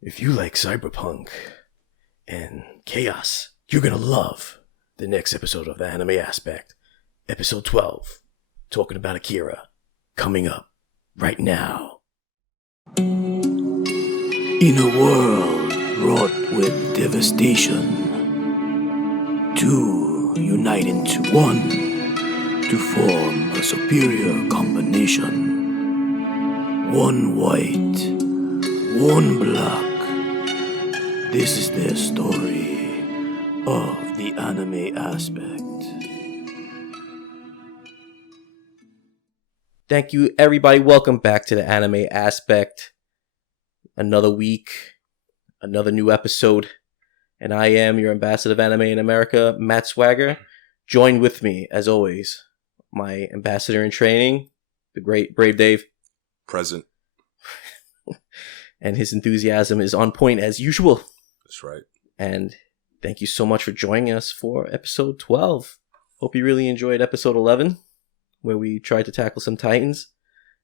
If you like cyberpunk and chaos, you're gonna love the next episode of the Anime Aspect, Episode 12, talking about Akira, coming up right now. In a world wrought with devastation, two unite into one to form a superior combination. One white, one black. This is their story of the Anime Aspect. Thank you, everybody. Welcome back to the Anime Aspect. Another week, another new episode. And I am your ambassador of anime in America, Matt Swagger. Join with me, as always, my ambassador in training, the great Brave Dave. Present. And his enthusiasm is on point as usual. That's right. And thank you so much for joining us for episode 12. Hope you really enjoyed episode 11, where we tried to tackle some Titans.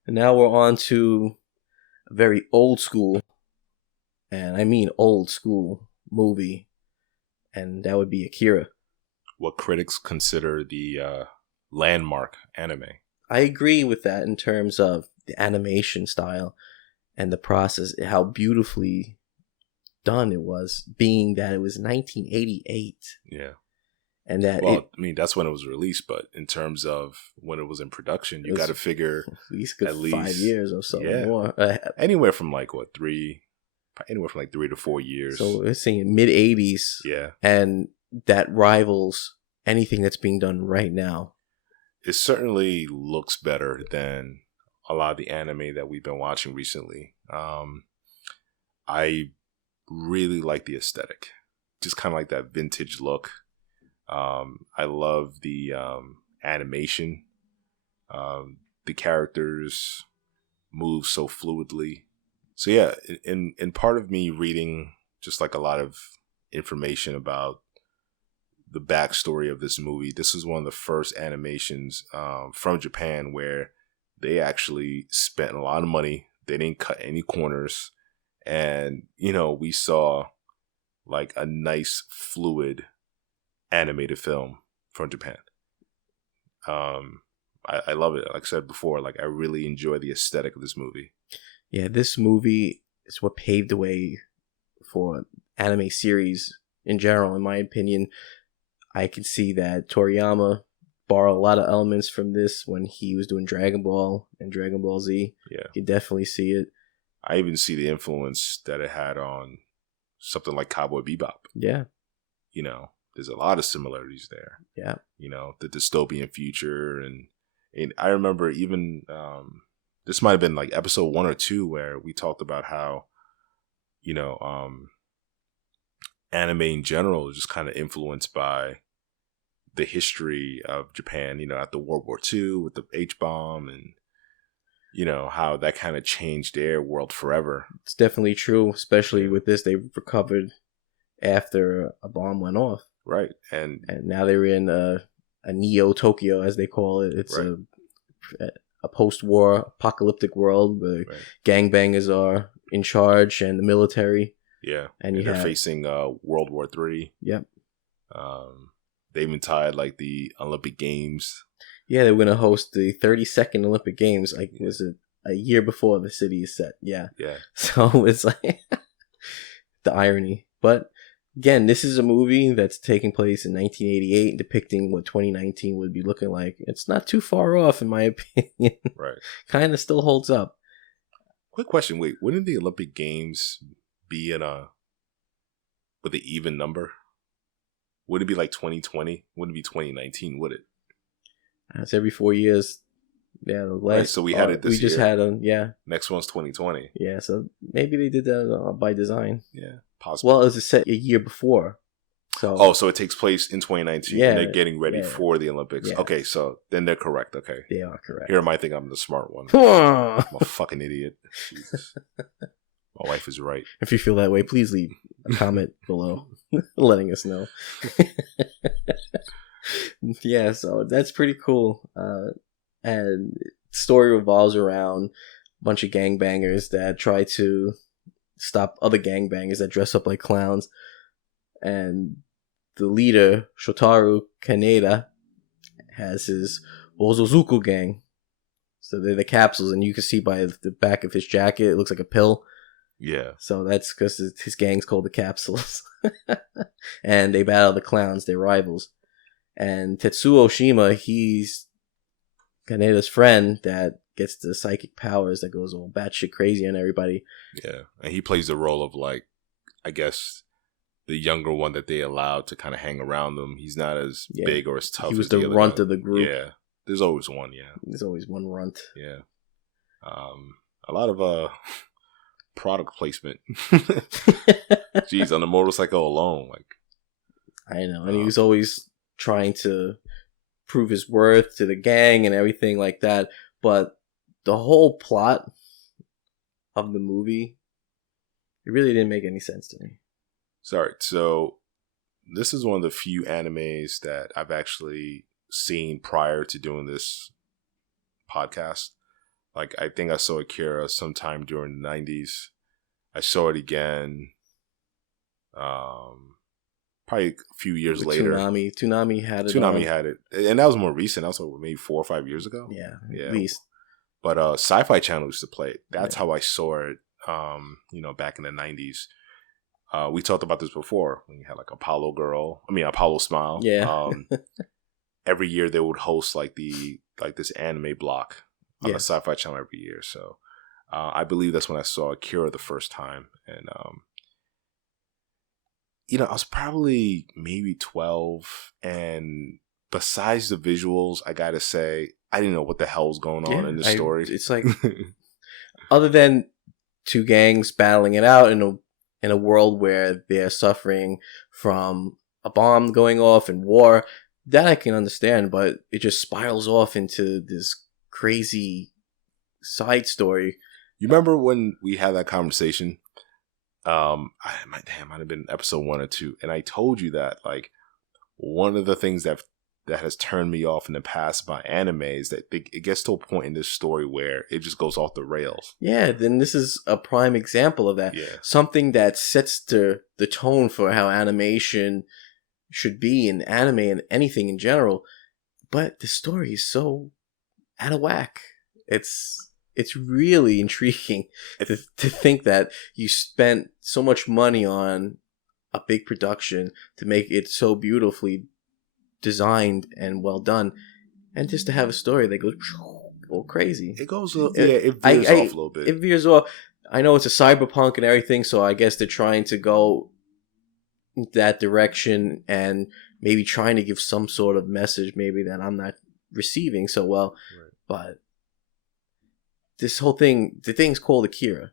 And now we're on to a very old school, and I mean old school, movie. And that would be Akira. What critics consider the landmark anime. I agree with that in terms of the animation style and the process, how beautifully done it was, being that it was 1988. Yeah. And that that's when it was released, but in terms of when it was in production, you got to figure at least 5 years or so, more. Anywhere from 3 to 4 years. So we're saying mid 80s. Yeah. And that rivals anything that's being done right now. It certainly looks better than a lot of the anime that we've been watching recently. I really like the aesthetic, just kind of like that vintage look. I love the animation. The characters move so fluidly. So yeah, in part of me reading just like a lot of information about the backstory of this movie, this is one of the first animations from Japan where they actually spent a lot of money. They didn't cut any corners. And, we saw like a nice, fluid animated film from Japan. I love it. Like I said before, I really enjoy the aesthetic of this movie. Yeah, this movie is what paved the way for anime series in general, in my opinion. I can see that Toriyama borrowed a lot of elements from this when he was doing Dragon Ball and Dragon Ball Z. Yeah. You can definitely see it. I even see the influence that it had on something like Cowboy Bebop. Yeah. There's a lot of similarities there. Yeah. The dystopian future. And I remember even, this might have been like episode 1 or 2 where we talked about how, anime in general is just kind of influenced by the history of Japan, after World War II with the H-bomb and, how that kind of changed their world forever. It's definitely true, especially with this. They recovered after a bomb went off. Right. And now they're in a Neo-Tokyo, as they call it. It's right. a post-war apocalyptic world where gangbangers are in charge and the military. Yeah. And they're facing World War III. Yep. They even tied the Olympic Games. Yeah, they're going to host the 32nd Olympic Games. Was it a year before the city is set? Yeah. Yeah. So it's like the irony. But again, this is a movie that's taking place in 1988, depicting what 2019 would be looking like. It's not too far off, in my opinion. Right. Kind of still holds up. Quick question. Wait, wouldn't the Olympic Games be with an even number? Would it be like 2020? Wouldn't it be 2019, would it? It's every 4 years. Yeah, the last. Right, so we had it this year. We just had them, yeah. Next one's 2020. Yeah, so maybe they did that by design. Yeah, possibly. Well, it was set a year before. So it takes place in 2019. Yeah, and they're getting ready for the Olympics. Yeah. Okay, so then they're correct. Okay. They are correct. Here, I might think I'm the smart one. I'm a fucking idiot. Jesus. My wife is right. If you feel that way, please leave a comment below letting us know. Yeah, so that's pretty cool. And the story revolves around a bunch of gangbangers that try to stop other gangbangers that dress up like clowns. And the leader, Shotaro Kaneda, has his Bozozuku gang. So they're the capsules, and you can see by the back of his jacket, it looks like a pill. Yeah. So that's because his gang's called the Capsules. And they battle the clowns, their rivals. And Tetsuo Shima, he's Kaneda's friend that gets the psychic powers that goes all batshit crazy on everybody. Yeah. And he plays the role of, like, I guess, the younger one that they allowed to kind of hang around them. He's not as big or as tough. He was as the other runt guy. of the group. Yeah. There's always one, yeah. There's always one runt. Yeah. A lot of product placement. Jeez, on the motorcycle alone. Like, I know. And he was always trying to prove his worth to the gang and everything like that. But the whole plot of the movie, it really didn't make any sense to me. Sorry. So this is one of the few animes that I've actually seen prior to doing this podcast. Like, I think I saw Akira sometime during the 90s. I saw it again probably a few years later. Toonami had it. Toonami had it. And that was more recent. That was maybe 4 or 5 years ago. Yeah, at least. But Sci-Fi Channel used to play it. That's how I saw it, back in the 90s. We talked about this before when you had like Apollo Smile. Yeah. Every year they would host this anime block on the Sci-Fi Channel every year. So I believe that's when I saw Akira the first time. And, I was probably maybe 12. And besides the visuals, I got to say, I didn't know what the hell was going on in the story. It's like, other than two gangs battling it out in a world where they're suffering from a bomb going off and war, that I can understand, but it just spirals off into this crazy side story. You remember when we had that conversation? Might have been episode 1 or 2, and I told you that, like, one of the things that has turned me off in the past by anime is that it gets to a point in this story where it just goes off the rails. Yeah, then this is a prime example of that. Yeah. Something that sets the tone for how animation should be in anime and anything in general. But the story is so out of whack. It's really intriguing to think that you spent so much money on a big production to make it so beautifully designed and well done, and just to have a story that goes crazy. It goes, it veers off a little bit. It veers off. I know it's a cyberpunk and everything, so I guess they're trying to go that direction and maybe trying to give some sort of message, maybe that I'm not receiving so well. Right. But this whole thing, the thing's called Akira.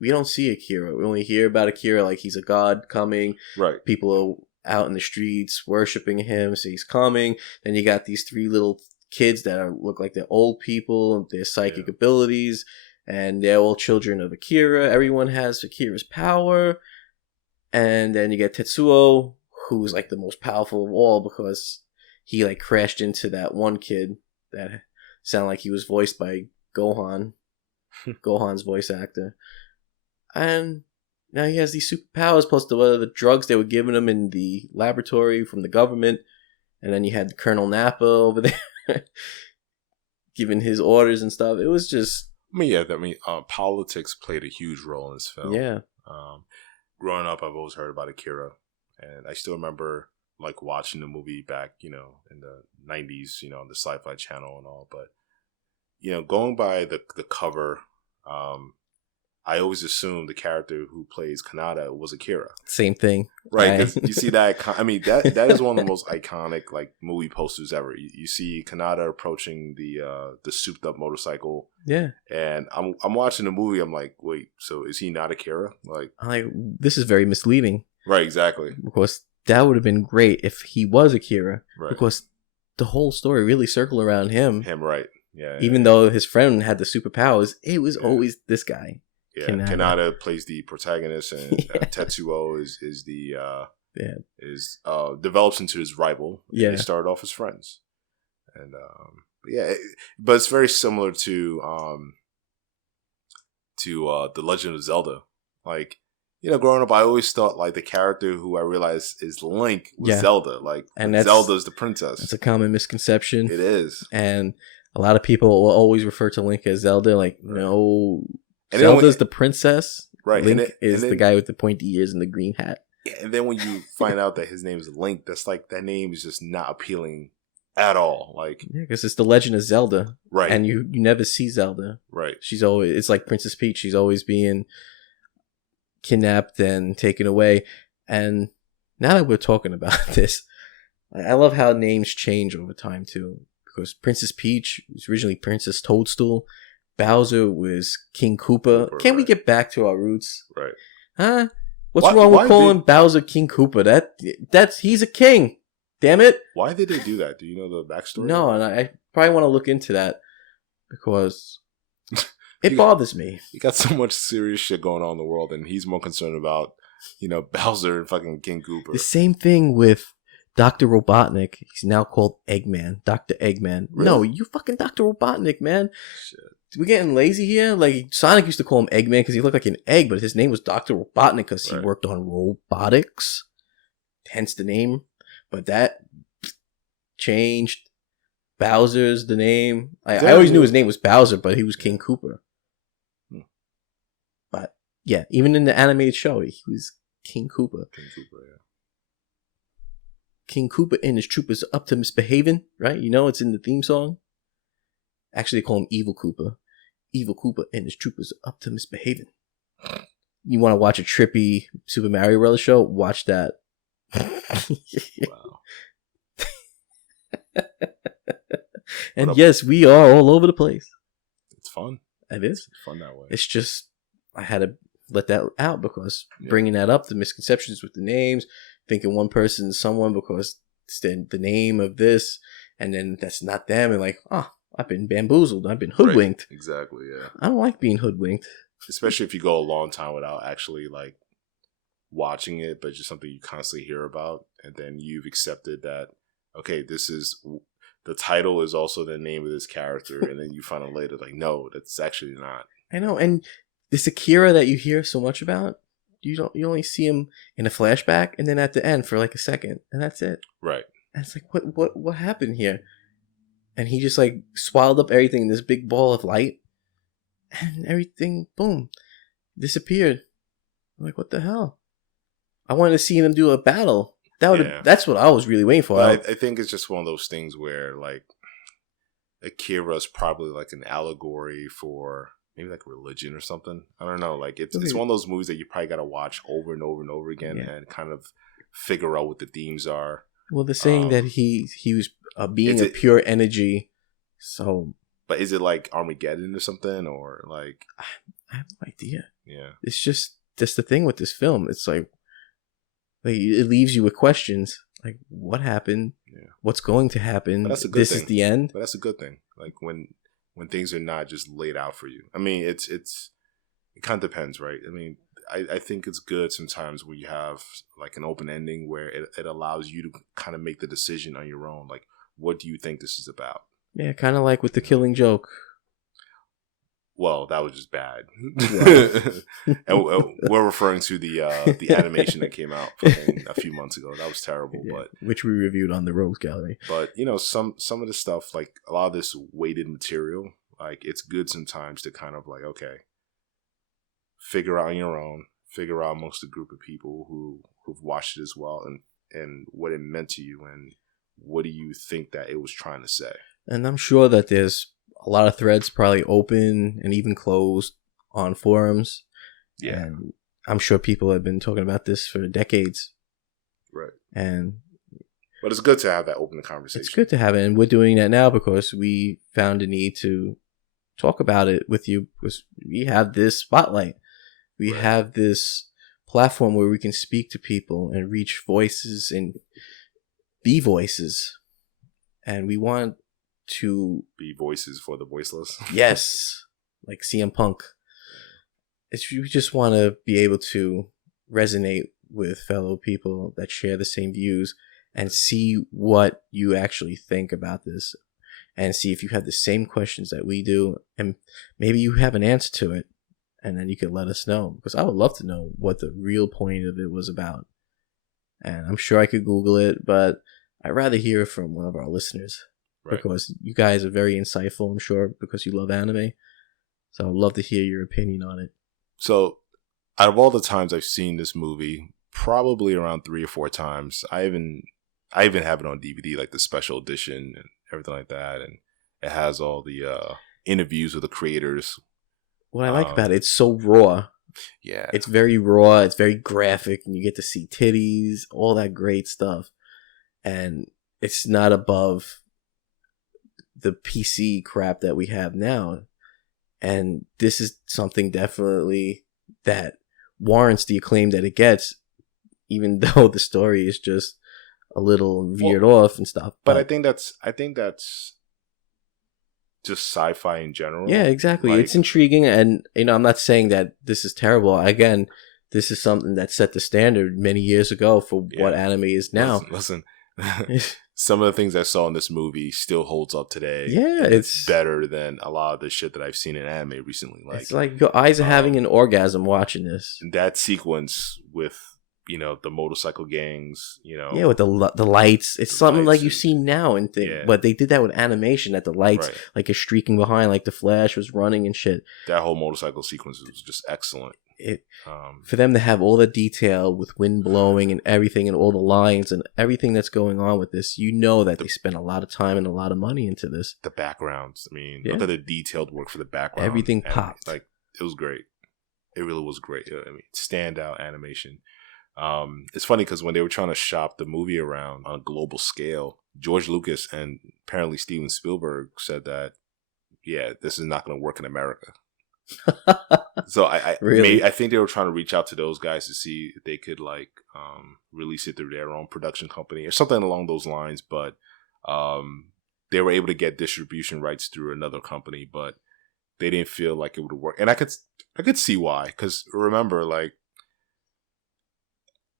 We don't see Akira. We only hear about Akira like he's a god coming. Right. People are out in the streets worshiping him, so he's coming. Then you got these 3 little kids that look like they're old people, their psychic abilities, and they're all children of Akira. Everyone has Akira's power. And then you get Tetsuo, who's like the most powerful of all because he like crashed into that one kid that sounded like he was voiced by Gohan. Gohan's voice actor. And now he has these superpowers plus the drugs they were giving him in the laboratory from the government. And then you had Colonel Nappa over there giving his orders and stuff. It was just... politics played a huge role in this film. Yeah. Growing up, I've always heard about Akira. And I still remember like watching the movie back, in the 90s, on the Sci-Fi Channel and all. But, going by the cover... I always assumed the character who plays Kanata was Akira. Same thing. Right. 'Cause you see that, that is one of the most iconic, like, movie posters ever. You see Kanata approaching the souped up motorcycle. Yeah. And I'm watching the movie. I'm like, wait, so is he not Akira? Like, this is very misleading. Right. Exactly. Because that would have been great if he was Akira. Right. Because the whole story really circled around him. Right. Yeah. Even though his friend had the superpowers, it was always this guy. Yeah, Kanata plays the protagonist, and Tetsuo develops into his rival. Yeah, they started off as friends, and but it's very similar to The Legend of Zelda. Like, growing up, I always thought like the character who I realized is Link was Zelda. Like, and Zelda's the princess. It's a common misconception. It is. And a lot of people will always refer to Link as Zelda. Like, no, and Zelda's the princess. Right. Link is the guy with the pointy ears and the green hat. Yeah, and then when you find out that his name is Link, that's like, that name is just not appealing at all. Like, yeah, because it's the Legend of Zelda. Right. And you never see Zelda. Right. It's like Princess Peach. She's always being kidnapped and taken away. And now that we're talking about this, I love how names change over time too. Because Princess Peach was originally Princess Toadstool. Bowser was King Koopa. Can't we get back to our roots? Right. Huh? What's wrong with calling Bowser King Koopa? He's a king. Damn it. Why did they do that? Do you know the backstory? No, and I probably want to look into that because it bothers me. You got so much serious shit going on in the world, and he's more concerned about, Bowser and fucking King Koopa. The same thing with Dr. Robotnik. He's now called Eggman. Dr. Eggman. Really? No, you fucking Dr. Robotnik, man. Shit. We're getting lazy here. Like, Sonic used to call him Eggman because he looked like an egg, but his name was Dr. Robotnik because he worked on robotics. Hence the name. But that changed. Bowser's the name. I always knew his name was Bowser, but he was King Koopa. But, yeah, even in the animated show, he was King Koopa. King Koopa and his troopers are up to misbehaving, right? It's in the theme song. Actually, they call him Evil Koopa. Evil Koopa and his troopers are up to misbehaving. You want to watch a trippy Super Mario Bros. Show? Watch that. Wow. And yes, we are all over the place. It's fun. It is. It's fun that way. It's just, I had to let that out because bringing that up, the misconceptions with the names, thinking one person is someone because it's the name of this, and then that's not them, and like, I've been bamboozled. I've been hoodwinked. Right. Exactly, yeah. I don't like being hoodwinked. Especially if you go a long time without actually, like, watching it, but just something you constantly hear about, and then you've accepted that, okay, this is, the title is also the name of this character, and then you find out later, like, no, that's actually not. I know, and this Akira that you hear so much about, you only see him in a flashback, and then at the end for like a second, and that's it. Right. And it's like, what happened here? And he just like swallowed up everything in this big ball of light, and everything, boom, disappeared. I'm like, what the hell? I wanted to see them do a battle. That's what I was really waiting for. I think it's just one of those things where like Akira's probably like an allegory for maybe like religion or something. I don't know. Like it's one of those movies that you probably got to watch over and over and over again and kind of figure out what the themes are. Well, they're saying that he was being a pure energy. So, but is it like Armageddon or something, or like I have no idea. Yeah, it's just that's the thing with this film. It's like it leaves you with questions like, what happened? Yeah. What's going to happen? But that's a good thing. Is the end. But that's a good thing. Like when things are not just laid out for you. I mean, it kind of depends, right? I mean, I think it's good sometimes when you have like an open ending where it allows you to kind of make the decision on your own. Like, what do you think this is about? Yeah, kind of like with The Killing Joke. Well, that was just bad. And we're referring to the animation that came out a few months ago. That was terrible, but which we reviewed on the Rogues Gallery. But some of the stuff, like a lot of this weighted material, like it's good sometimes to kind of like, okay, figure out on your own, figure out amongst a group of people who've watched it as well, and what it meant to you, and what do you think that it was trying to say. And I'm sure that there's a lot of threads probably open and even closed on forums. Yeah. And I'm sure people have been talking about this for decades. Right. But it's good to have that open conversation. It's good to have it. And we're doing that now because we found a need to talk about it with you because we have this spotlight. We have this platform where we can speak to people and reach voices and be voices. And we want to be voices for the voiceless. Yes, like CM Punk. We just want to be able to resonate with fellow people that share the same views and see what you actually think about this, and see if you have the same questions that we do, and maybe you have an answer to it. and then you could let us know, because I would love to know what the real point of it was about. And I'm sure I could Google it, but I'd rather hear from one of our listeners, because you guys are very insightful, I'm sure, because you love anime. So I'd love to hear your opinion on it. So out of all the times I've seen this movie, probably around 3 or 4 times, I even have it on DVD, like the special edition and everything like that. And it has all the interviews with the creators. What I like about it, it's so raw. Yeah. It's very raw. It's very graphic. And you get to see titties, all that great stuff. And it's not above the PC crap that we have now. And this is something definitely that warrants the acclaim that it gets, even though the story is just a little veered off and stuff. But I think that's just sci-fi in general. Yeah, exactly. Like, it's intriguing, and I'm not saying that this is terrible. Again, this is something that set the standard many years ago for what anime is now. Listen. Some of the things I saw in this movie still holds up today. Yeah, it's better than a lot of the shit that I've seen in anime recently. Like, it's like your eyes are having an orgasm watching this. That sequence with the motorcycle gangs, yeah, with the lights. It's something like you see now and things, but they did that with animation. That the lights like is streaking behind, like the Flash was running and shit. That whole motorcycle sequence was just excellent. For them to have all the detail with wind blowing and everything, and all the lines and everything that's going on with this, that they spent a lot of time and a lot of money into this. The backgrounds, I mean, look at the detailed work for the background. Everything popped. Like, it was great. It really was great. I mean, standout animation. It's funny because when they were trying to shop the movie around on a global scale, George Lucas and apparently Steven Spielberg said that, this is not going to work in America. So I think they were trying to reach out to those guys to see if they could release it through their own production company or something along those lines. But they were able to get distribution rights through another company, but they didn't feel like it would work. And I could see why, because remember, like,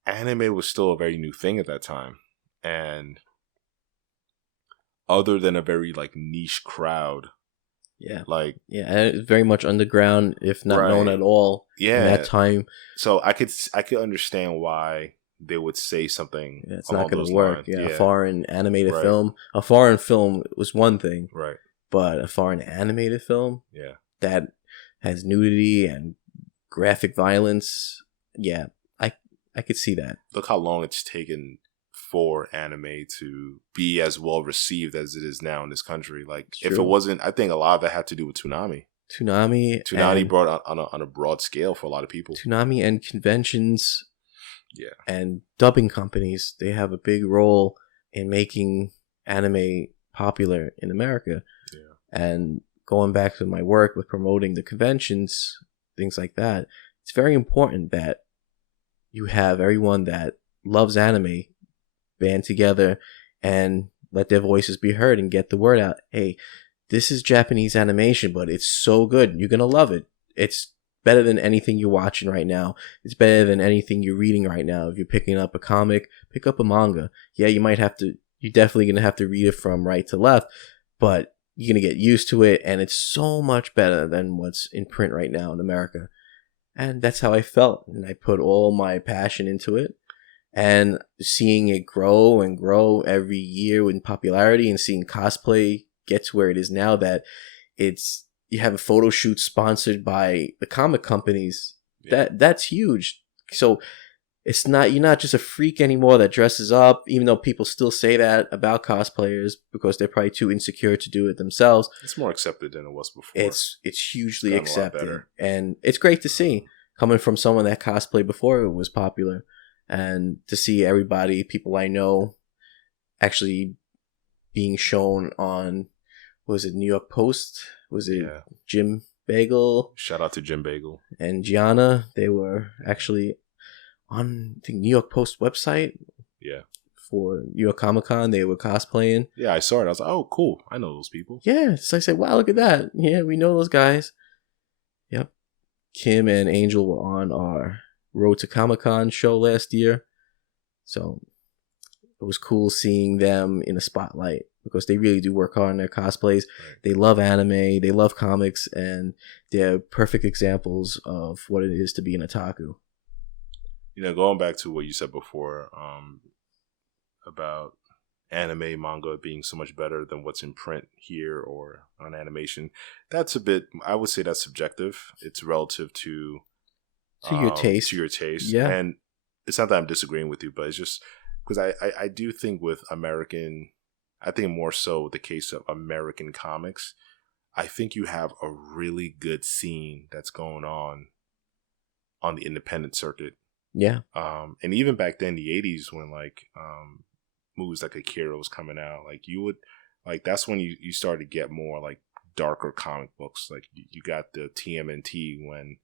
anime was still a very new thing at that time, and other than a very niche crowd. And it's very much underground, if not known at all. In that time, so I could understand why they would say something. It's not going to work. A foreign animated film. A foreign film was one thing, but a foreign animated film, that has nudity and graphic violence. I could see that. Look how long it's taken for anime to be as well received as it is now in this country. Like, if it wasn't, I think a lot of it had to do with Toonami. Toonami brought on a broad scale for a lot of people. Toonami and conventions, and dubbing companies, they have a big role in making anime popular in America. And going back to my work with promoting the conventions, things like that, it's very important that you have everyone that loves anime band together and let their voices be heard and get the word out. Hey, this is Japanese animation, but it's so good. You're going to love it. It's better than anything you're watching right now. It's better than anything you're reading right now. If you're picking up a comic, pick up a manga. You're definitely going to have to read it from right to left, but you're going to get used to it, and it's so much better than what's in print right now in America. And that's how I felt, and I put all my passion into it. And seeing it grow and grow every year in popularity, and seeing cosplay get to where it is now, that you have a photo shoot sponsored by the comic companies. That's huge. So you're not just a freak anymore that dresses up, even though people still say that about cosplayers because they're probably too insecure to do it themselves. It's more accepted than it was before. It's hugely accepted, and it's great to see coming from someone that cosplayed before it was popular. And to see people I know, actually being shown on, was it New York Post? Was it Jim Bagel? Shout out to Jim Bagel. And Gianna. They were actually on the New York Post website. Yeah. For New York Comic Con, they were cosplaying. Yeah, I saw it. I was like, oh, cool. I know those people. Yeah. So I said, wow, look at that. Yeah, we know those guys. Yep. Kim and Angel were on our Road to Comic-Con show last year, so it was cool seeing them in the spotlight because they really do work hard on their cosplays. Right. They love anime, they love comics, and they're perfect examples of what it is to be an otaku. Going back to what you said before about anime manga being so much better than what's in print here or on animation, that's a bit, I would say that's subjective. It's relative to your taste. To your taste. Yeah. And it's not that I'm disagreeing with you, but it's just because I do think with American, I think more so the case of American comics, I think you have a really good scene that's going on the independent circuit. Yeah. And even back then, the 80s, when movies like Akira was coming out, that's when you started to get more like darker comic books. Like you got the TMNT, when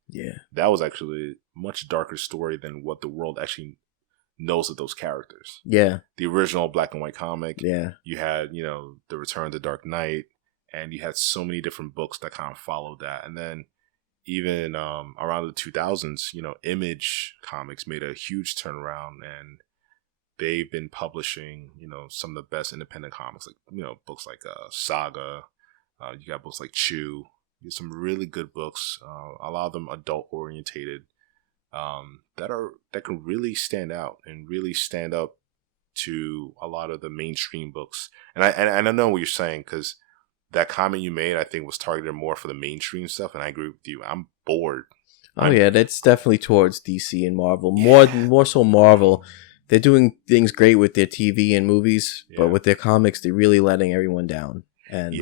that was actually a much darker story than what the world actually knows of those characters. Yeah. The original black and white comic. Yeah. You had, The Return of the Dark Knight, and you had so many different books that kind of followed that. And then even around the 2000s, Image Comics made a huge turnaround, and they've been publishing, some of the best independent comics, like, books like Saga. You got books like Chew. You have some really good books, a lot of them adult orientated, that can really stand out and really stand up to a lot of the mainstream books. And I know what you're saying, because that comment you made, I think, was targeted more for the mainstream stuff, and I agree with you. I'm bored. Yeah, that's definitely towards DC and Marvel. More so Marvel. They're doing things great with their TV and movies, but with their comics, they're really letting everyone down. And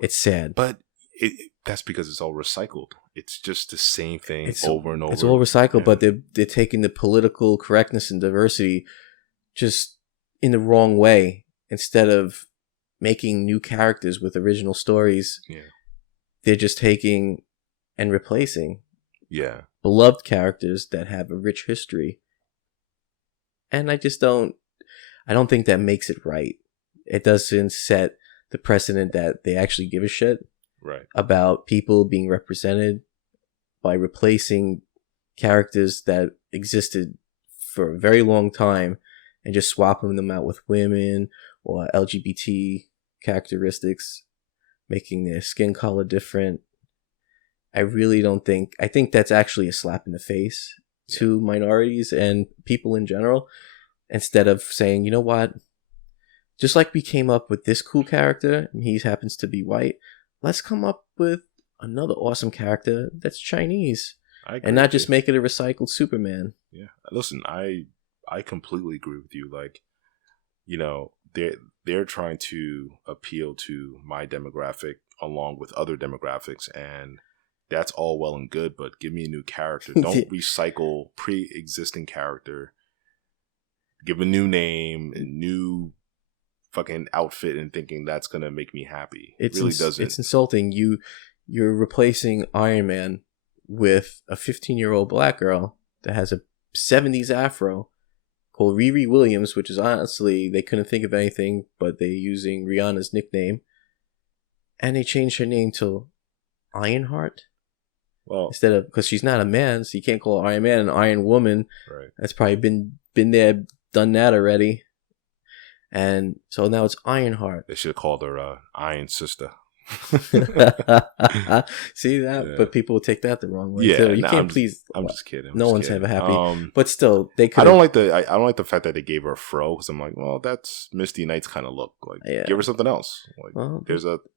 it's sad. But that's because it's all recycled. It's just the same thing over and over. It's all recycled, but they're taking the political correctness and diversity just in the wrong way. Instead of making new characters with original stories, they're just taking and replacing beloved characters that have a rich history. And I don't think that makes it right. It doesn't set the precedent that they actually give a shit about people being represented by replacing characters that existed for a very long time and just swapping them out with women or LGBT characteristics, making their skin color different. I think that's actually a slap in the face to minorities and people in general, instead of saying, you know what, just like we came up with this cool character and he happens to be white, let's come up with another awesome character that's Chinese and not just make it a recycled Superman. Yeah, listen, I completely agree with you. Like, they're trying to appeal to my demographic along with other demographics, and that's all well and good, but give me a new character. Don't recycle pre-existing character. Give a new name, a new fucking outfit, and thinking that's gonna make me happy. It really doesn't. It's insulting. You're replacing Iron Man with a 15-year-old black girl that has a 70s afro called Riri Williams, which is honestly, they couldn't think of anything, but they're using Rihanna's nickname. And they changed her name to Ironheart. Well, instead of, because she's not a man, so you can't call her Iron Man an Iron Woman. Right. That's probably been there, done that already. And so now it's Ironheart. They should have called her Iron Sister. See that? But people will take that the wrong way too. You can't please. I'm just kidding. No one's ever happy. But still, they could. I don't like the fact that they gave her a fro, because I'm like, well, that's Misty Knight's kind of look. Like, give her something else. Like, well,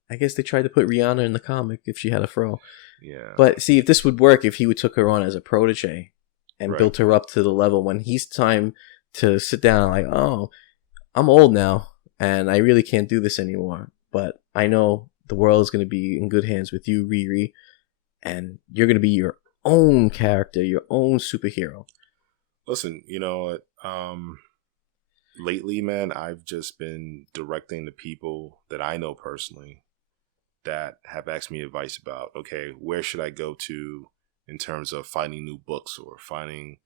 I guess they tried to put Rihanna in the comic if she had a fro. Yeah. But see, if this would work, if he took her on as a protege and built her up to the level when he's time to sit down, like, oh, I'm old now and I really can't do this anymore. But I know the world is going to be in good hands with you, Riri, and you're going to be your own character, your own superhero. Listen, you know what? Lately, man, I've just been directing the people that I know personally that have asked me advice about, okay, where should I go to in terms of finding new books or finding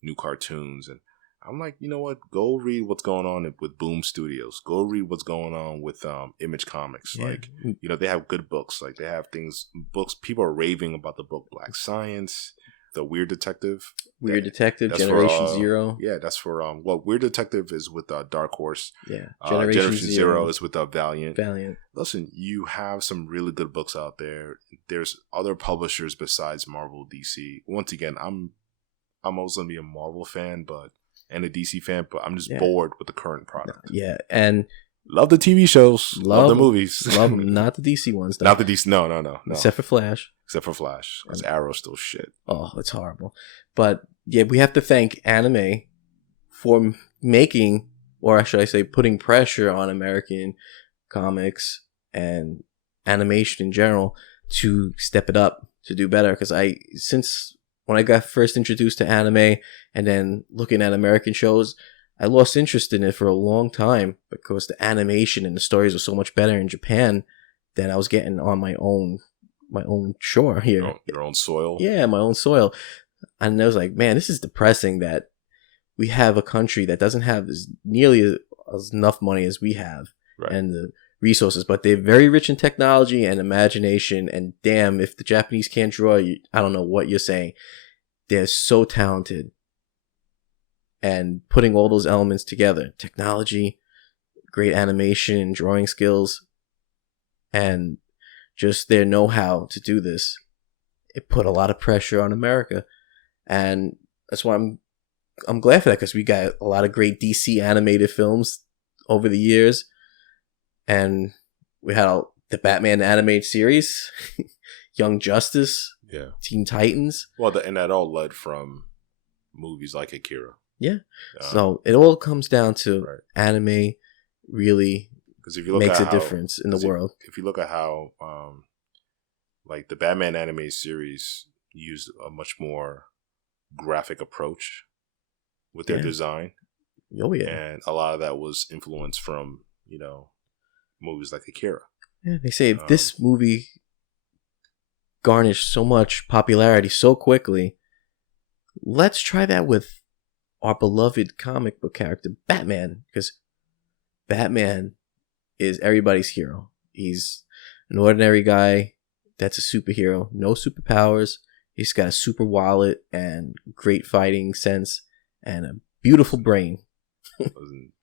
new cartoons? And I'm like, you know what? Go read what's going on with Boom Studios. Go read what's going on with Image Comics. Yeah. Like, you know, they have good books. Like, they have books. People are raving about the book Black Science. the Weird Detective. Weird Detective, Generation Zero. Yeah, that's for Weird Detective is with Dark Horse. Yeah, Generation Zero is with Valiant. Valiant. Listen, you have some really good books out there. There's other publishers besides Marvel, DC. Once again, I'm always gonna be a Marvel fan, and a DC fan, but I'm just bored with the current product. Yeah, and love the TV shows, love the movies, love them. Not the DC ones, though. Not the DC. No. Except for Flash. Because Arrow's still shit. Oh, it's horrible. But yeah, we have to thank anime for making, or should I say, putting pressure on American comics and animation in general to step it up, to do better. Because since when I got first introduced to anime and then looking at American shows, I lost interest in it for a long time because the animation and the stories were so much better in Japan than I was getting on my own shore here. Your own soil? Yeah, my own soil. And I was like, man, this is depressing that we have a country that doesn't have nearly enough money as we have, right, and the resources, but they're very rich in technology and imagination, and damn, if the Japanese can't draw, I don't know what you're saying. They're so talented. And putting all those elements together, technology, great animation and drawing skills, and just their know-how to do this, it put a lot of pressure on America. And that's why I'm glad for that, because we got a lot of great DC animated films over the years. And we had the Batman animated series, Young Justice, Teen Titans. Well, and that all led from movies like Akira. Yeah. So it all comes down to anime really makes a difference in the world. If you look at how like the Batman anime series used a much more graphic approach with their design. Oh yeah. And a lot of that was influenced from, movies like Akira. Yeah, they say if this movie garnished so much popularity so quickly, let's try that with our beloved comic book character, Batman, because Batman is everybody's hero. He's an ordinary guy that's a superhero, no superpowers. He's got a super wallet and great fighting sense and a beautiful brain.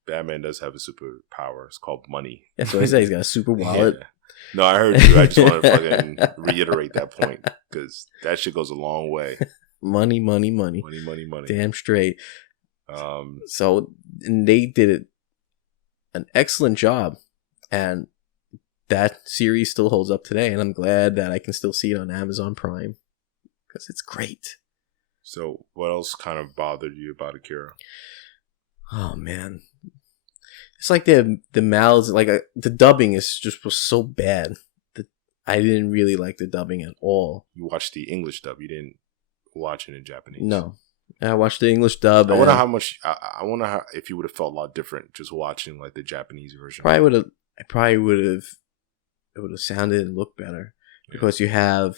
Batman does have a superpower. It's called money. That's what I say. He's got a super wallet. Yeah. No, I heard you. I just want to fucking reiterate that point because that shit goes a long way. Money. Money. Damn straight. So and they did an excellent job, and that series still holds up today, and I'm glad that I can still see it on Amazon Prime because it's great. So what else kind of bothered you about Akira? Oh man, it's like the mouths, like the dubbing was so bad that I didn't really like the dubbing at all. You watched the English dub. You didn't watch it in Japanese. No. I watched the English dub. I wonder how much. I wonder how if you would have felt a lot different just watching like the Japanese version. I probably would have. It would have sounded and looked better because you have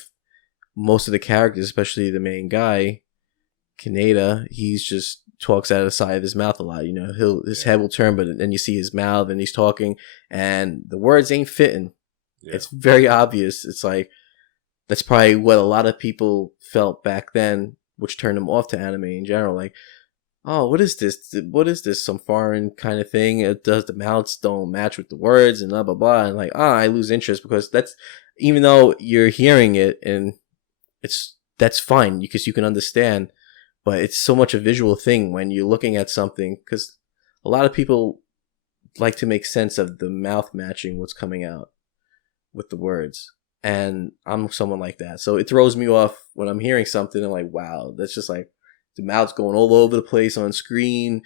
most of the characters, especially the main guy, Kaneda. He's just talks out of the side of his mouth a lot. His head will turn, but then you see his mouth and he's talking, and the words ain't fitting. Yeah. It's very obvious. It's like that's probably what a lot of people felt back then, which turned them off to anime in general. Like, oh, what is this? What is this? Some foreign kind of thing? It does the mouths don't match with the words and blah, blah, blah. And like, I lose interest because that's, even though you're hearing it and that's fine because you can understand, but it's so much a visual thing when you're looking at something because a lot of people like to make sense of the mouth matching what's coming out with the words. And I'm someone like that. So it throws me off when I'm hearing something. I'm like, wow, that's just like the mouth's going all over the place on screen.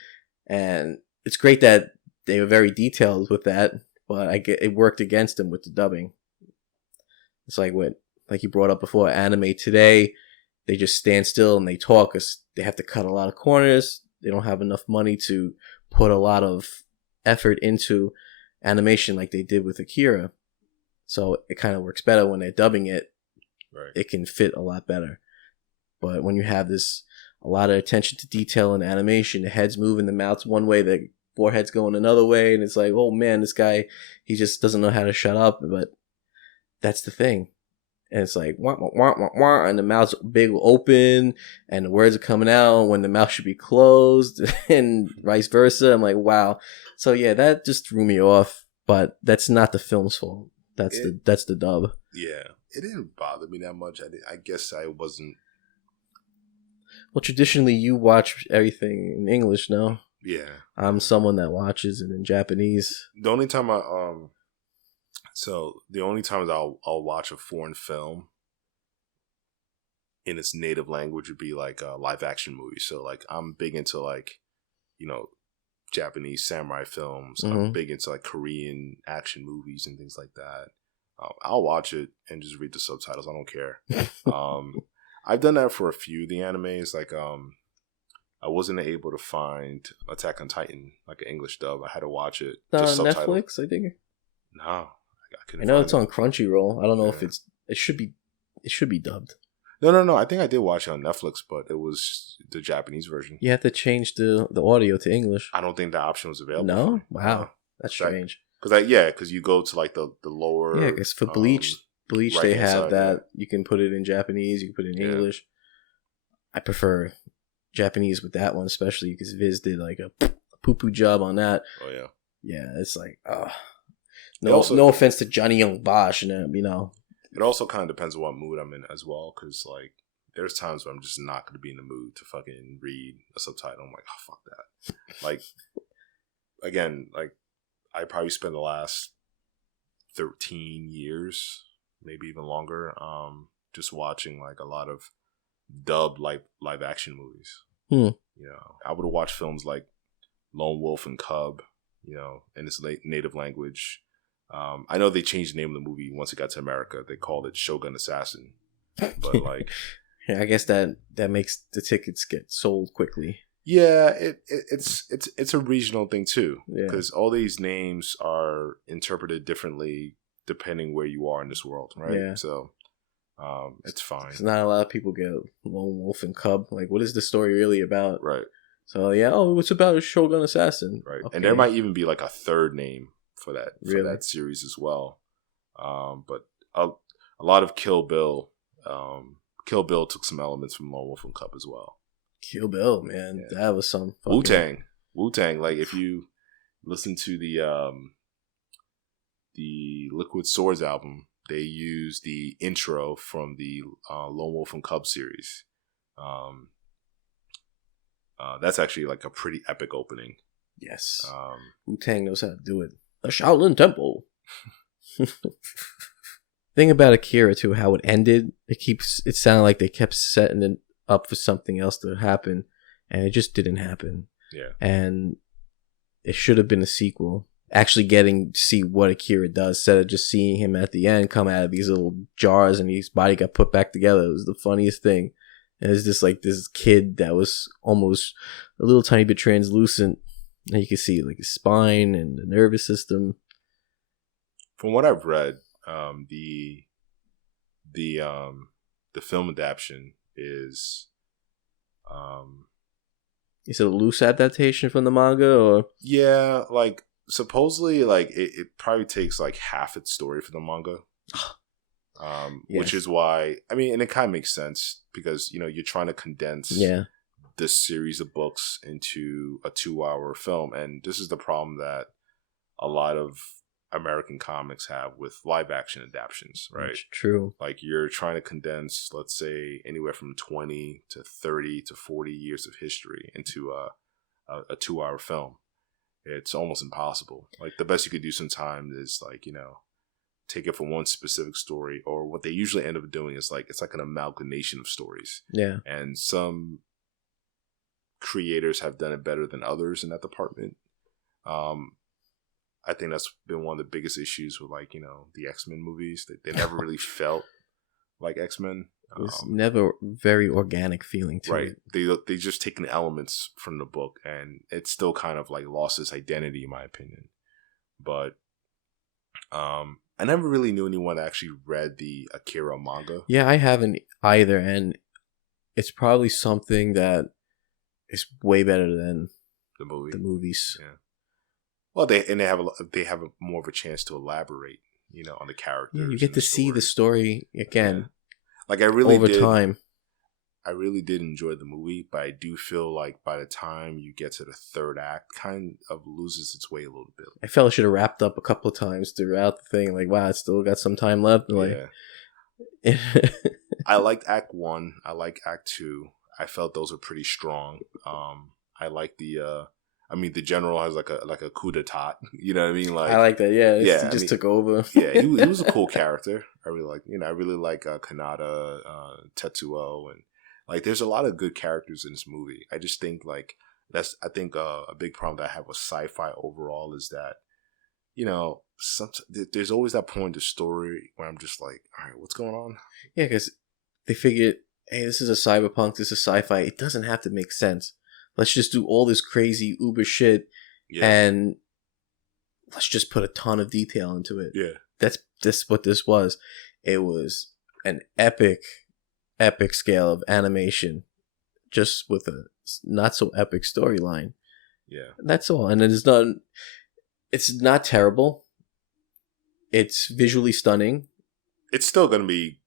And it's great that they were very detailed with that, but it worked against them with the dubbing. It's like like you brought up before, anime today, they just stand still and they talk because they have to cut a lot of corners. They don't have enough money to put a lot of effort into animation like they did with Akira. So it kind of works better when they're dubbing it. Right. It can fit a lot better. But when you have a lot of attention to detail in animation, the head's moving, the mouth's one way, the forehead's going another way, and it's like, oh man, this guy, he just doesn't know how to shut up. But that's the thing. and it's like wah, wah, wah, wah, wah, and the mouth's big open, and the words are coming out when the mouth should be closed, and vice versa. I'm like, wow. So yeah, that just threw me off. But that's not the film's fault. That's the dub. Yeah, it didn't bother me that much. I guess I wasn't. Well, traditionally, you watch everything in English, no? Yeah. I'm someone that watches it in Japanese. The only time the only times I'll watch a foreign film in its native language would be like live action movies. So like I'm big into like, you know, Japanese samurai films. Mm-hmm. I'm big into like Korean action movies and things like that. I'll watch it and just read the subtitles. I don't care. I've done that for a few of the animes. Like I wasn't able to find Attack on Titan, like an English dub. I had to watch it. Just Netflix, I think. No, I couldn't. I know it's on Crunchyroll. I don't know if it should be dubbed. No. I think I did watch it on Netflix, but it was the Japanese version. You have to change the audio to English. I don't think the option was available. No, wow, that's strange. Because you go to like the lower. Yeah, because for Bleach, they have side, that. Yeah. You can put it in Japanese. You can put it in English. I prefer Japanese with that one, especially because Viz did like a poo-poo job on that. Oh yeah. Yeah, it's like, no offense to Johnny Young Bosch, and you know. It also kind of depends on what mood I'm in as well, because like there's times where I'm just not going to be in the mood to fucking read a subtitle. I'm like, oh fuck that. Like, again, like I probably spent the last 13 years, maybe even longer, just watching like a lot of dubbed live action movies. You know, I would watch films like Lone Wolf and Cub, you know, in its native language. I know they changed the name of the movie once it got to America. They called it Shogun Assassin, but like, yeah, I guess that makes the tickets get sold quickly. Yeah, it's a regional thing too, because all these names are interpreted differently depending where you are in this world, right? Yeah. So, it's fine. It's not a lot of people get Lone Wolf and Cub. Like, what is the story really about? Right. So it's about a Shogun Assassin, right? Okay. And there might even be like a third name for that series as well. But a lot of Kill Bill took some elements from Lone Wolf and Cub as well. Kill Bill, man, that was some fucking... Wu-Tang. Like if you listen to the Liquid Swords album, they use the intro from the Lone Wolf and Cub series. That's actually like a pretty epic opening. Yes. Wu-Tang knows how to do it. The Shaolin Temple. Thing about Akira too, how it ended, it sounded like they kept setting it up for something else to happen, and it just didn't happen. Yeah. And it should have been a sequel. Actually getting to see what Akira does, instead of just seeing him at the end come out of these little jars and his body got put back together. It was the funniest thing. And it's just like this kid that was almost a little tiny bit translucent, and you can see like his spine and the nervous system. From what I've read, the film adaptation is it a loose adaptation from the manga, or like supposedly like it probably takes like half its story for the manga. Yes. Which is why, I mean, and it kind of makes sense because, you know, you're trying to condense this series of books into a 2-hour film. And this is the problem that a lot of American comics have with live action adaptations, right? That's true. Like you're trying to condense, let's say, anywhere from 20 to 30 to 40 years of history into a 2-hour film. It's almost impossible. Like the best you could do sometimes is like, you know, take it from one specific story, or what they usually end up doing is like it's like an amalgamation of stories. Yeah. And some creators have done it better than others in that department. I think that's been one of the biggest issues with like, you know, the X-Men movies. They never really felt like X-Men. It was never very organic feeling to it. Right. They just taken elements from the book, and it still kind of like lost its identity in my opinion. But I never really knew anyone that actually read the Akira manga. Yeah, I haven't either, and it's probably something that is way better than the movies. Yeah. Well, they have more of a chance to elaborate on the characters. Yeah, you get to see the story again. Yeah. Like I really over did. Time. I really did enjoy the movie, but I do feel like by the time you get to the third act, kind of loses its way a little bit. I felt it should have wrapped up a couple of times throughout the thing. Like, wow, it's still got some time left. Like, yeah. I liked Act 1. I like Act 2. I felt those were pretty strong. I like the general has like a coup d'etat. You know what I mean? Like, I like that. Yeah, yeah. He just took over. Yeah, he was a cool character. I really like Kanata, Tetsuo, and like there's a lot of good characters in this movie. I just think like I think a big problem that I have with sci-fi overall is that there's always that point in the story where I'm just like, all right, what's going on? Yeah, because they figured, hey, this is a cyberpunk, this is sci-fi. It doesn't have to make sense. Let's just do all this crazy uber shit, and let's just put a ton of detail into it. Yeah, that's what this was. It was an epic scale of animation, just with a not so epic storyline. Yeah, that's all. And it's not terrible. It's visually stunning. It's still gonna be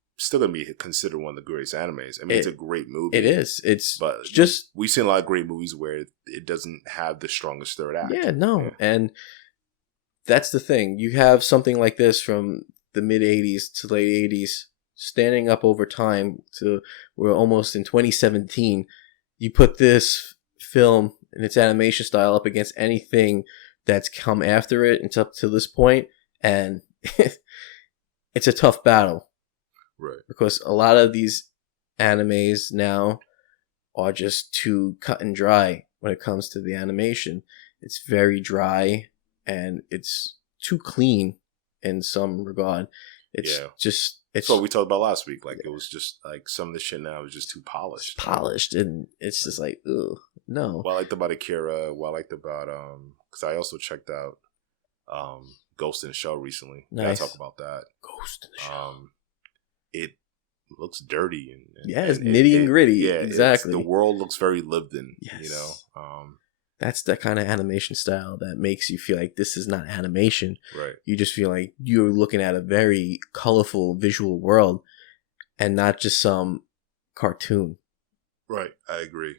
considered one of the greatest animes. I mean, it's a great movie. It is. But just we've seen a lot of great movies where it doesn't have the strongest third act. Yeah, no, yeah. And that's the thing. You have something like this from the mid '80s to late '80s, standing up over time to we're almost in 2017. You put this film and its animation style up against anything that's come after it, it's up to this point, and it's a tough battle. Right. Because a lot of these animes now are just too cut and dry when it comes to the animation. It's very dry and it's too clean in some regard. It's what we talked about last week. Like, it was just like some of the shit now is just too polished. And it's just like, ugh, no. What I liked about Akira, what I liked about because I also checked out Ghost in the Shell recently. Nice. Gotta talk about that. Ghost in the Shell. It looks dirty and it's nitty and gritty. Yeah, exactly. The world looks very lived in. Yes. That's the kind of animation style that makes you feel like this is not animation. Right. You just feel like you're looking at a very colorful visual world and not just some cartoon. Right. I agree.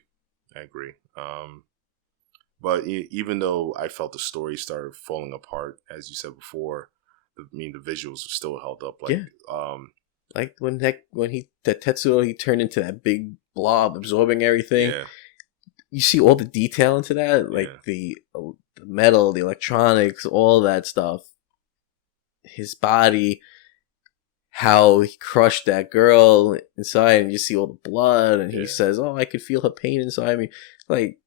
But even though I felt the story started falling apart, as you said before, the visuals still held up. Like when Tetsuo, he turned into that big blob absorbing everything. Yeah. You see all the detail into that, like the metal, the electronics, all that stuff. His body, how he crushed that girl inside, and you see all the blood, and he says, "Oh, I could feel her pain inside me." Like,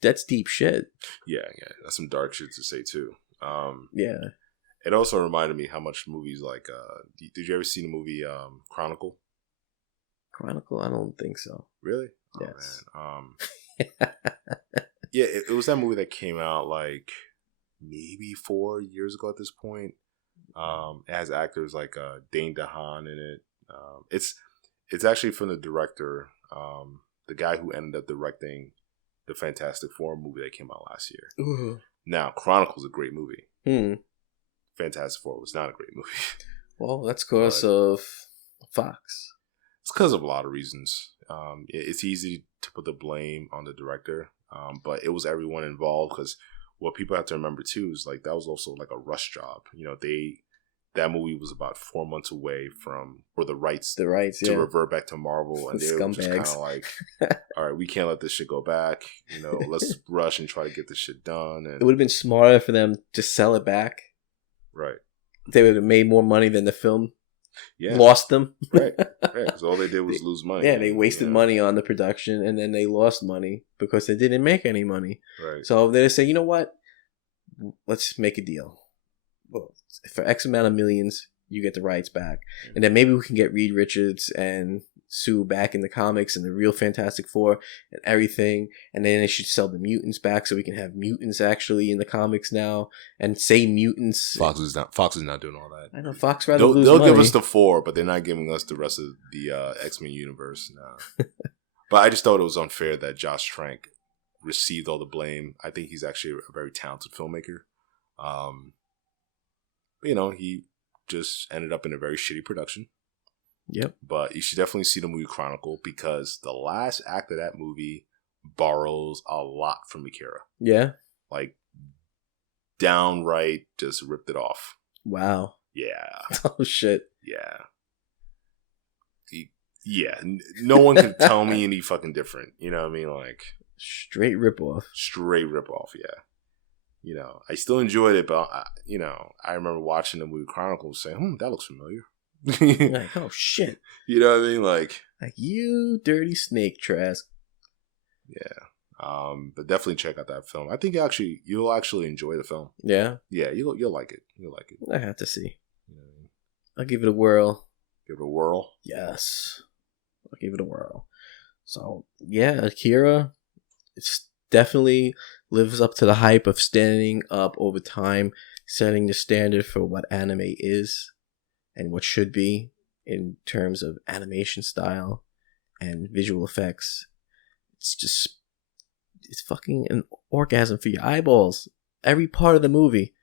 that's deep shit. Yeah, that's some dark shit to say too. Yeah. It also reminded me how much movies like. Did you ever see the movie Chronicle? Chronicle? I don't think so. Really? Yes. Oh, man. Yeah, it was that movie that came out like maybe 4 years ago at this point. It has actors like Dane DeHaan in it. It's actually from the director, the guy who ended up directing the Fantastic Four movie that came out last year. Ooh. Now, Chronicle's a great movie. Hmm. Fantastic Four was not a great movie. Well, that's because of Fox. It's because of a lot of reasons. It's easy to put the blame on the director, but it was everyone involved, because what people have to remember too is like that was also like a rush job. That movie was about 4 months away from the rights to revert back to Marvel, and they were just kind of like, all right, we can't let this shit go back. Let's rush and try to get this shit done. And it would have been smarter for them to sell it back. Right. They would have made more money than the film. Yeah. Lost them. Right. So all they did was lose money. Yeah, they wasted money on the production, and then they lost money because they didn't make any money. Right. So they say, you know what? Let's make a deal. Well, for X amount of millions, you get the rights back. And then maybe we can get Reed Richards and Sue back in the comics and the real Fantastic Four and everything. And then they should sell the mutants back so we can have mutants actually in the comics now and say mutants. Fox is not doing all that. I know Fox rather lose money. They'll give us the 4, but they're not giving us the rest of the X-Men universe now. But I just thought it was unfair that Josh Trank received all the blame. I think he's actually a very talented filmmaker. He just ended up in a very shitty production. Yep. But you should definitely see the movie Chronicle because the last act of that movie borrows a lot from Akira. Yeah. Like, downright just ripped it off. Wow. Yeah. Oh, shit. Yeah. Yeah. No one can tell me any fucking different. You know what I mean? Like, straight ripoff. Straight ripoff, yeah. You know, I still enjoyed it, but, I remember watching the movie Chronicles saying, that looks familiar. Like, oh, shit. You know what I mean? Like, you dirty snake, Trask. Yeah. But definitely check out that film. I think you'll actually enjoy the film. Yeah? Yeah, you'll like it. You'll like it. I have to see. You know what I mean? I'll give it a whirl. Give it a whirl? Yes. I'll give it a whirl. So, yeah, Akira, it's definitely lives up to the hype of standing up over time, setting the standard for what anime is and what should be in terms of animation style and visual effects. It's fucking an orgasm for your eyeballs. Every part of the movie,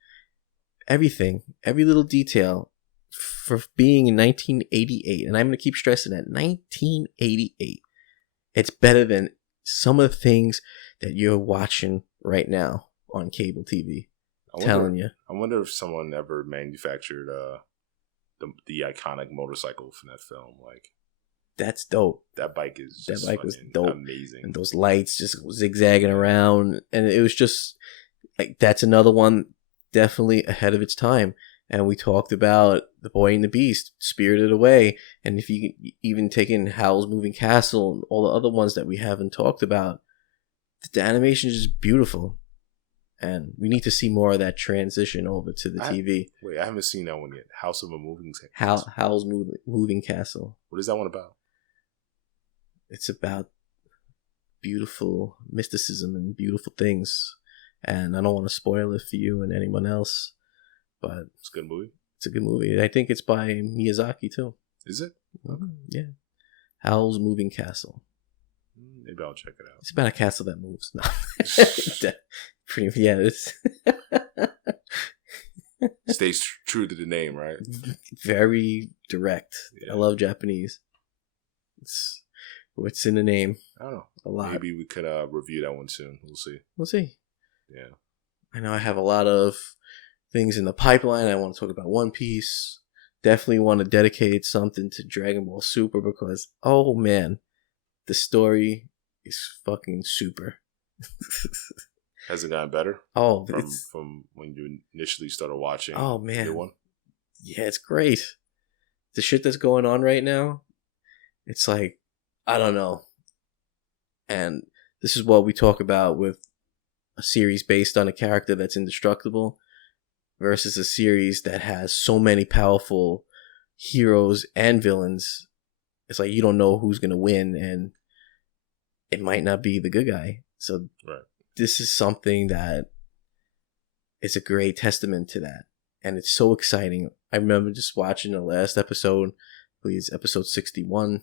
everything, every little detail, for being in 1988, and I'm going to keep stressing that, 1988, it's better than some of the things that you're watching right now on cable TV. Telling you. I wonder if someone ever manufactured the iconic motorcycle from that film. Like, that's dope. That bike was dope. Amazing. And those lights just zigzagging around, and it was just like, that's another one definitely ahead of its time. And we talked about The Boy and the Beast, Spirited Away, and if you even take in Howl's Moving Castle and all the other ones that we haven't talked about, the animation is just beautiful. And we need to see more of that transition over to the TV. Wait, I haven't seen that one yet. House of a Moving Castle. Howl's Moving Castle. What is that one about? It's about beautiful mysticism and beautiful things. And I don't want to spoil it for you and anyone else, but it's a good movie. It's a good movie. I think it's by Miyazaki too. Is it? Okay. Yeah. Howl's Moving Castle. Maybe I'll check it out. It's about a castle that moves. No. It's stays true to the name, right? Very direct. Yeah. I love Japanese. It's what's in the name. I don't know. A lot. Maybe we could review that one soon. We'll see. Yeah. I know I have a lot of things in the pipeline. I want to talk about One Piece. Definitely want to dedicate something to Dragon Ball Super because, oh man, the story is fucking super. Has it gotten better? Oh, from when you initially started watching? Oh man, the new one? Yeah, it's great. The shit that's going on right now, it's like, I don't know. And this is what we talk about with a series based on a character that's indestructible versus a series that has so many powerful heroes and villains. It's like you don't know who's going to win, and it might not be the good guy. So This is something that is a great testament to that. And it's so exciting. I remember just watching the last episode, please, episode 61.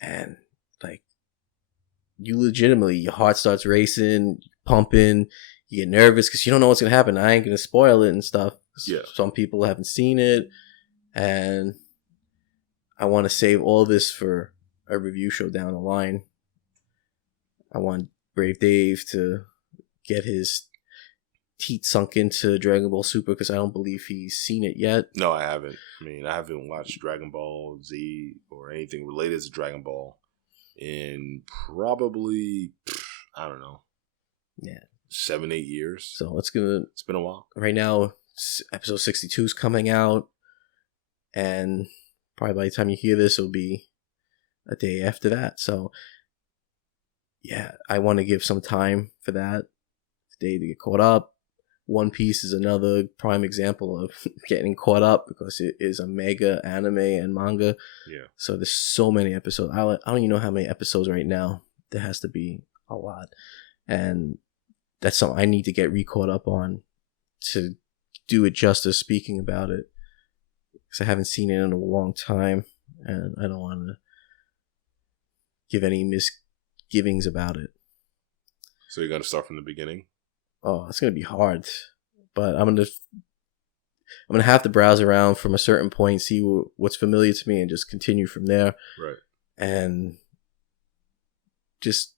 And like, you legitimately, your heart starts racing, pumping, you get nervous because you don't know what's going to happen. I ain't going to spoil it and stuff. Yeah. Some people haven't seen it. And I want to save all this for a review show down the line. I want Brave Dave to get his teeth sunk into Dragon Ball Super because I don't believe he's seen it yet. No, I haven't. I mean, I haven't watched Dragon Ball Z or anything related to Dragon Ball in probably, I don't know. Yeah. 7-8 years. So it's been a while. Right now, episode 62 is coming out. And probably by the time you hear this, it'll be a day after that. So yeah, I want to give some time for that day to get caught up. One Piece is another prime example of getting caught up because it is a mega anime and manga. Yeah. So there's so many episodes. I don't even know how many episodes right now. There has to be a lot. And that's something I need to get re-caught up on to do it justice speaking about it. Because I haven't seen it in a long time. And I don't want to give any misgivings about it. So you're going to start from the beginning? Oh, it's going to be hard. But I'm going to... I'm gonna have to browse around from a certain point, see what's familiar to me, and just continue from there. Right. And just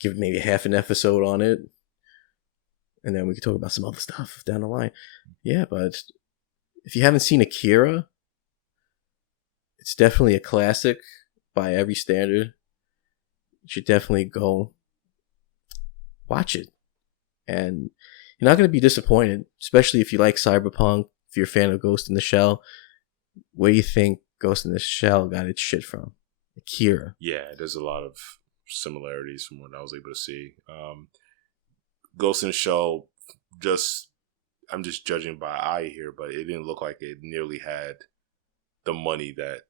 give maybe half an episode on it, and then we can talk about some other stuff down the line. Yeah, but if you haven't seen Akira, it's definitely a classic by every standard. You should definitely go watch it. And you're not going to be disappointed, especially if you like cyberpunk, if you're a fan of Ghost in the Shell. Where do you think Ghost in the Shell got its shit from? Akira. Yeah, there's a lot of similarities from what I was able to see. Ghost in the Shell, I'm just judging by eye here, but it didn't look like it nearly had the money that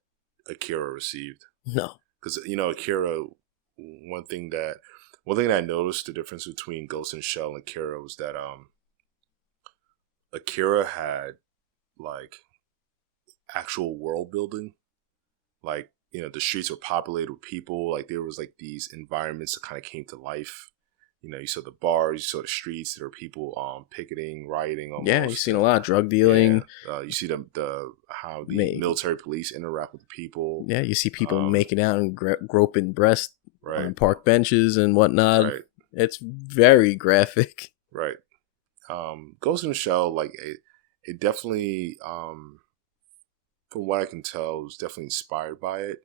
Akira received. No. Because, Akira, one thing that I noticed the difference between Ghost in the Shell and Akira was that Akira had like actual world building. Like, the streets were populated with people. Like there was like these environments that kind of came to life. You saw the bars, you saw the streets. There were people picketing, rioting. Almost. Yeah, you've seen a lot of drug dealing. Yeah. You see how the military police interact with the people. Yeah, you see people making out and groping breast on park benches and whatnot. Right. It's very graphic. Right. Ghost in the Shell, like it definitely, from what I can tell, was definitely inspired by it.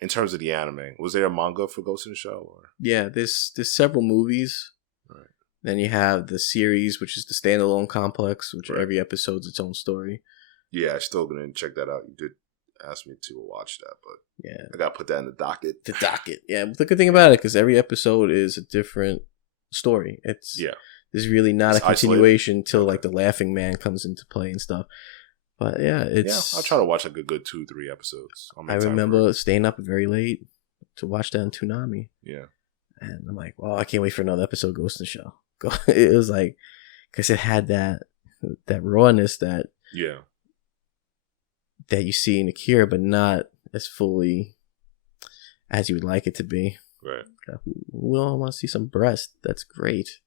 In terms of the anime, was there a manga for Ghost in the Shell? Or? Yeah, there's several movies. Right. Then you have the series, which is the standalone complex, which every episode's its own story. Yeah, I'm still gonna check that out. You did ask me to watch that, but yeah, I gotta put that in the docket. Yeah, but the good thing about it, because every episode is a different story. There's really not a continuation till like the Laughing Man comes into play and stuff. But yeah, I'll try to watch like a good 2-3 episodes. I remember staying up very late to watch that in Toonami. Yeah. And I'm like, well, I can't wait for another episode of Ghost in the Shell. It was like, because it had that rawness that you see in Akira, but not as fully as you would like it to be. Right. We all want to see some breast. That's great.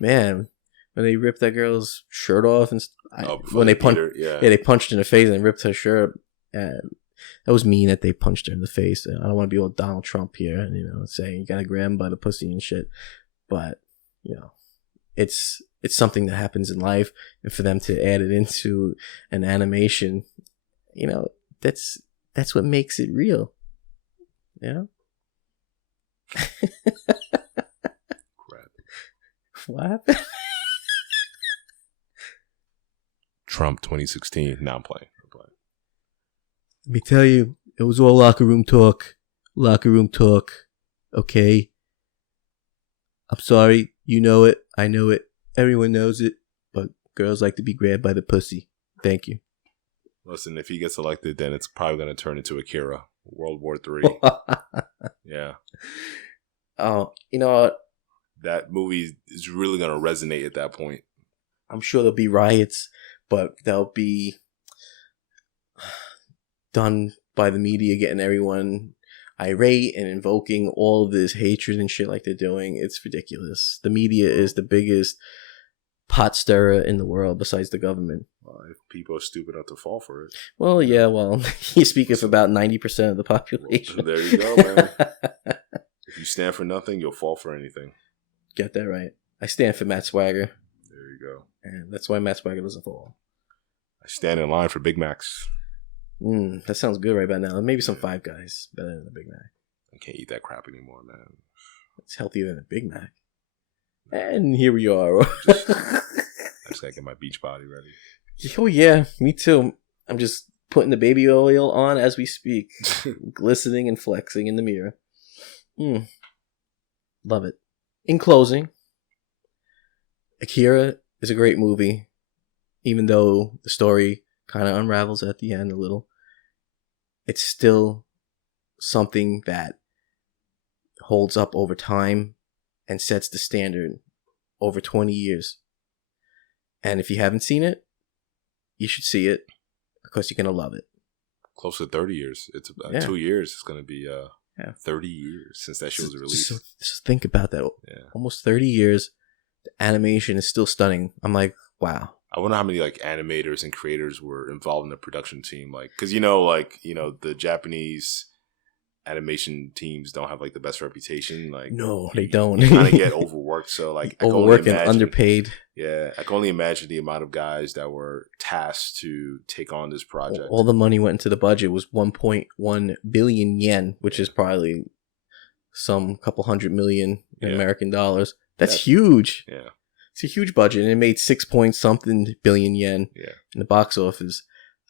Man, when they ripped that girl's shirt off and when they punched, they punched her in the face and ripped her shirt. That was mean that they punched her in the face. I don't want to be old Donald Trump here and saying you gotta grab him by the pussy and shit. But it's something that happens in life, and for them to add it into an animation, that's what makes it real. Yeah. What happened? Trump 2016. Now I'm playing. Let me tell you, it was all locker room talk. Okay? I'm sorry. You know it. I know it. Everyone knows it. But girls like to be grabbed by the pussy. Thank you. Listen, if he gets elected, then it's probably going to turn into Akira. World War III. Yeah. Oh, you know what? That movie is really going to resonate at that point. I'm sure there'll be riots, but they'll be done by the media getting everyone irate and invoking all of this hatred and shit like they're doing. It's ridiculous. The media is the biggest pot stirrer in the world besides the government. Well, if people are stupid enough to fall for it. Well, yeah, you speak of about 90% of the population. Well, there you go, man. If you stand for nothing, you'll fall for anything. Get that right. I stand for Matt Swagger. There you go. And that's why Matt Swagger doesn't fall. I stand in line for Big Macs. That sounds good right about now. Maybe some Five Guys better than a Big Mac. I can't eat that crap anymore, man. It's healthier than a Big Mac. And here we are. I just gotta get my beach body ready. Oh yeah, me too. I'm just putting the baby oil on as we speak. Glistening and flexing in the mirror. Love it. In closing, Akira is a great movie. Even though the story kind of unravels at the end a little, it's still something that holds up over time and sets the standard over 20 years. And if you haven't seen it, you should see it because you're going to love it. Close to 30 years. It's about 2 years. It's going to be 30 years since that show was released. Just think about that. Yeah. Almost 30 years. The animation is still stunning. I'm like, wow. I wonder how many like animators and creators were involved in the production team. Like, because the Japanese animation teams don't have like the best reputation. Like, no, they don't. Kind of get overworked. So like, overworked and underpaid. Yeah, I can only imagine the amount of guys that were tasked to take on this project. All the money went into the budget was 1.1 billion yen, which is probably some couple $100 million in American dollars. That's huge. Yeah. It's a huge budget, and it made 6 point something billion yen in the box office.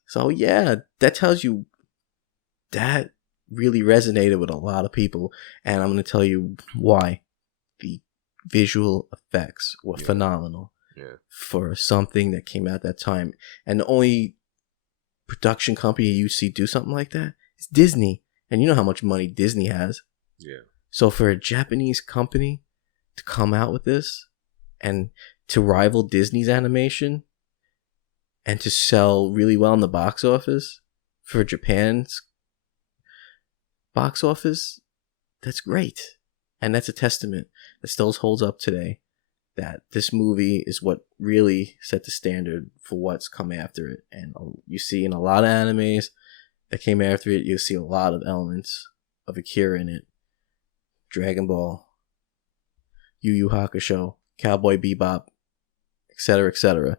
So yeah, that tells you that really resonated with a lot of people, and I'm going to tell you why. The visual effects were phenomenal for something that came out that time, and the only production company you see do something like that is Disney, and you know how much money Disney has. Yeah. So for a Japanese company to come out with this and to rival Disney's animation and to sell really well in the box office for Japan's box office, that's great. And that's a testament that still holds up today, that this movie is what really set the standard for what's come after it. And you see in a lot of animes that came after it, you see a lot of elements of Akira in it. Dragon Ball, Yu Yu Hakusho, Cowboy Bebop, etc., etc.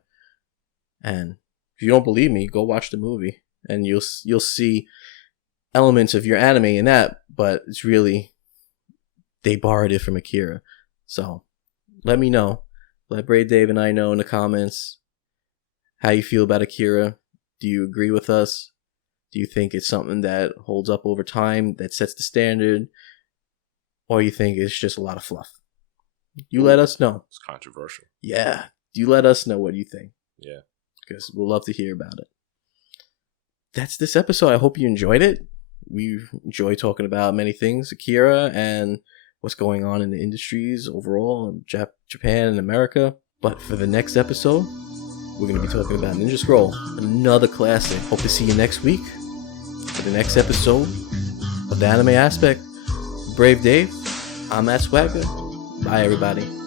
And if you don't believe me, go watch the movie, and you'll see elements of your anime in that. But it's really, they borrowed it from Akira. So let me know. Let Brave Dave and I know in the comments how you feel about Akira. Do you agree with us? Do you think it's something that holds up over time, that sets the standard? Or you think it's just a lot of fluff? You let us know. It's controversial. Yeah. You let us know what you think. Yeah. Because we'll love to hear about it. That's this episode. I hope you enjoyed it. We enjoy talking about many things, Akira, and what's going on in the industries overall in Japan and America. But for the next episode, we're going to be talking about Ninja Scroll, another classic. Hope to see you next week for the next episode of the Anime Aspect. Brave Dave, I'm Matt Swagger. Bye, everybody.